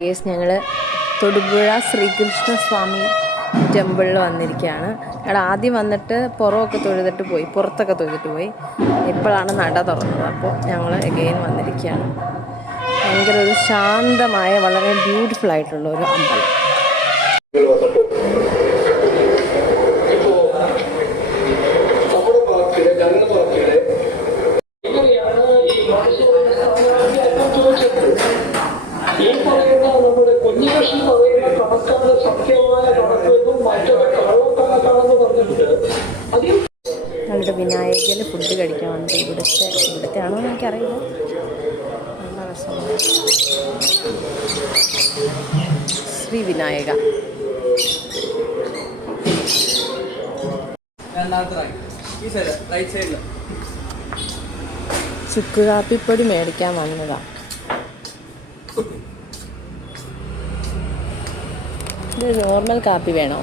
Case ഞങ്ങൾ തൊടുപുഴ ശ്രീകൃഷ്ണസ്വാമി ടെമ്പിളിൽ വന്നിരിക്കുകയാണ്. ഞങ്ങൾ ആദ്യം വന്നിട്ട് പുറമൊക്കെ തൊഴുതിട്ട് പോയി, പുറത്തൊക്കെ തൊഴുതിട്ട് പോയി. ഇപ്പോഴാണ് നട തുറന്നത്. അപ്പോൾ ഞങ്ങൾ എഗെയിൻ വന്നിരിക്കുകയാണ്. ഭയങ്കര ഒരു ശാന്തമായ വളരെ ബ്യൂട്ടിഫുൾ ആയിട്ടുള്ള ഒരു അമ്പലം. ഞങ്ങളുടെ വിനായകയിൽ ഫുഡ് കഴിക്കാൻ വന്നത് ഇവിടുത്തെ ആണോ എന്ന് എനിക്കറിയില്ല. നല്ല രസമാണ്. ശ്രീ വിനായക. ചുക്ക് കാപ്പിപ്പൊടി മേടിക്കാൻ വന്നതാണ്. ഇത് നോർമൽ കാപ്പി വേണോ?